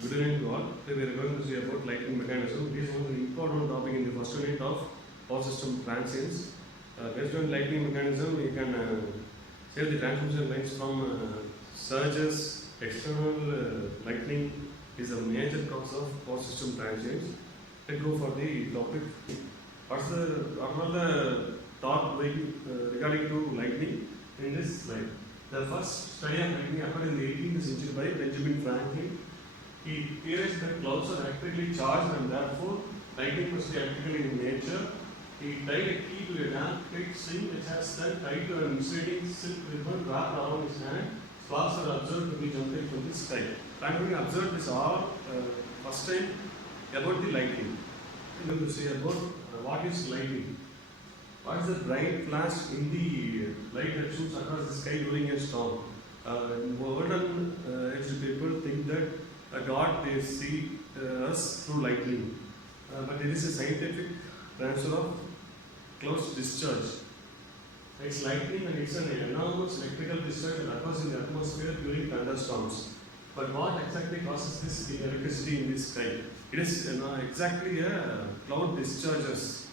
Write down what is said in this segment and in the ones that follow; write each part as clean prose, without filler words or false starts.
Good evening to all. Today we are going to see about lightning mechanism. It is one of the important topic in the first unit of power system transients. Based on lightning mechanism, we can save the transmission lines from surges. External lightning is a major cause of power system transients. Let's go for the topic. What are the top regarding to lightning in this slide? The first study of lightning occurred in the 18th century by Benjamin Franklin. He theorized that clouds are electrically charged and therefore lightning must be electrically in nature. He tied a key to a damp quick string which has then tied to an insulating silk ribbon wrapped around his hand. Sparks are observed to be jumping from the sky. Franklin observed this all first time about the lightning. We are going to say about what is lightning. What is the bright flash in the light that shoots across the sky during a storm? Modern aged people think that God they see us through lightning, but it is a scientific transfer of clouds discharge. It's lightning and it's an enormous electrical discharge that occurs in the atmosphere during thunderstorms. But what exactly causes this electricity in the sky? It is exactly a cloud discharges.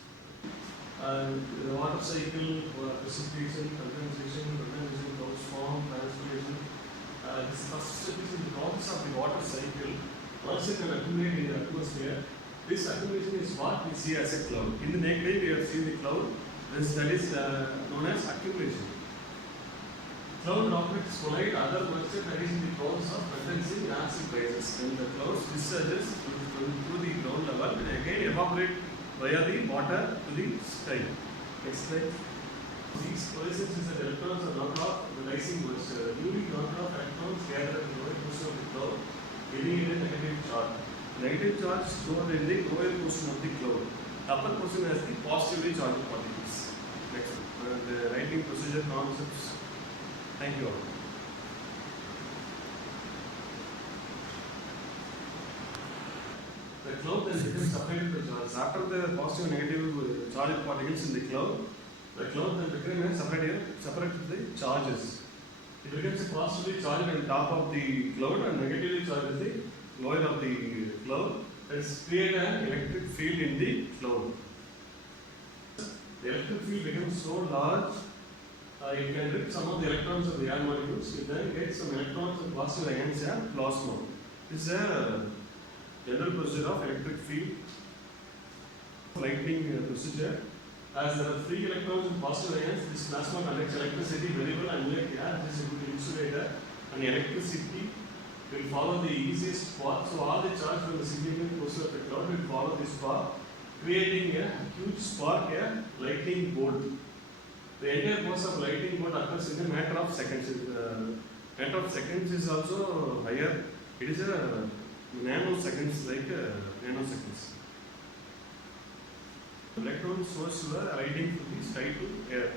The water cycle, precipitation, condensation, clouds form, transpiration. This first step is in the process of the water cycle. Once it can accumulate in the atmosphere, this accumulation is what we see as a cloud. In the naked eye, we have seen the cloud. That is known as accumulation. Cloud droplets collide other moisture that is in the process of condensing in acid rises. When the clouds discharges through the ground level and again evaporate via the water to the sky. Next slide. These coalescences and electrons are knocked off the rising moisture. Newly knocked off electrons gather in the lower portion of the cloud, giving it a negative charge. Negative charge is stored in the lower portion of the cloud. The upper portion has the positively charged particles. Next, the writing procedure concepts. Thank you all. The cloud then becomes separated by charges. After the positive and negative charged particles in the cloud then becomes separated by charges. It becomes a positively charged on top of the cloud and negatively charged at the lower of the cloud. Let's create an electric field in the cloud. The electric field becomes so large, it can rip some of the electrons of the air molecules. It then gets some electrons and positive ions and plasma. This is a general procedure of electric field. Lightning procedure. As there are free electrons and positive ions, this plasma conducts electricity very well, unlike air, it is a good insulator, and electricity will follow the easiest path. So all the charge from the significant portion of the cloud will follow this path, creating a huge spark, a lightning bolt. The entire process of lightning bolt occurs in a matter of seconds. Matter of seconds is also higher. It is a nanoseconds, like nanoseconds. Electrons source were riding from the sky to air.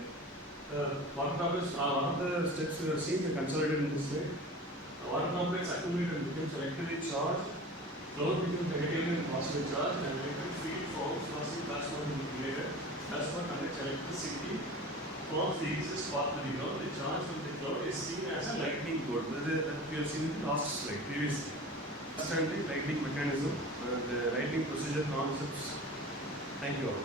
Water droplets are one of the steps we have seen consolidated in this way. Water droplets accumulate and becomes electrically charged. Cloud becomes negatively and positively charged, and electric field forms crossing plasma in the creator. Plasma conducts electricity, forms the easiest path to the ground. The charge from the cloud is seen as a lightning bolt. That we have seen in the last slide previously. Understand the lightning mechanism, the writing procedure concepts. Thank you all.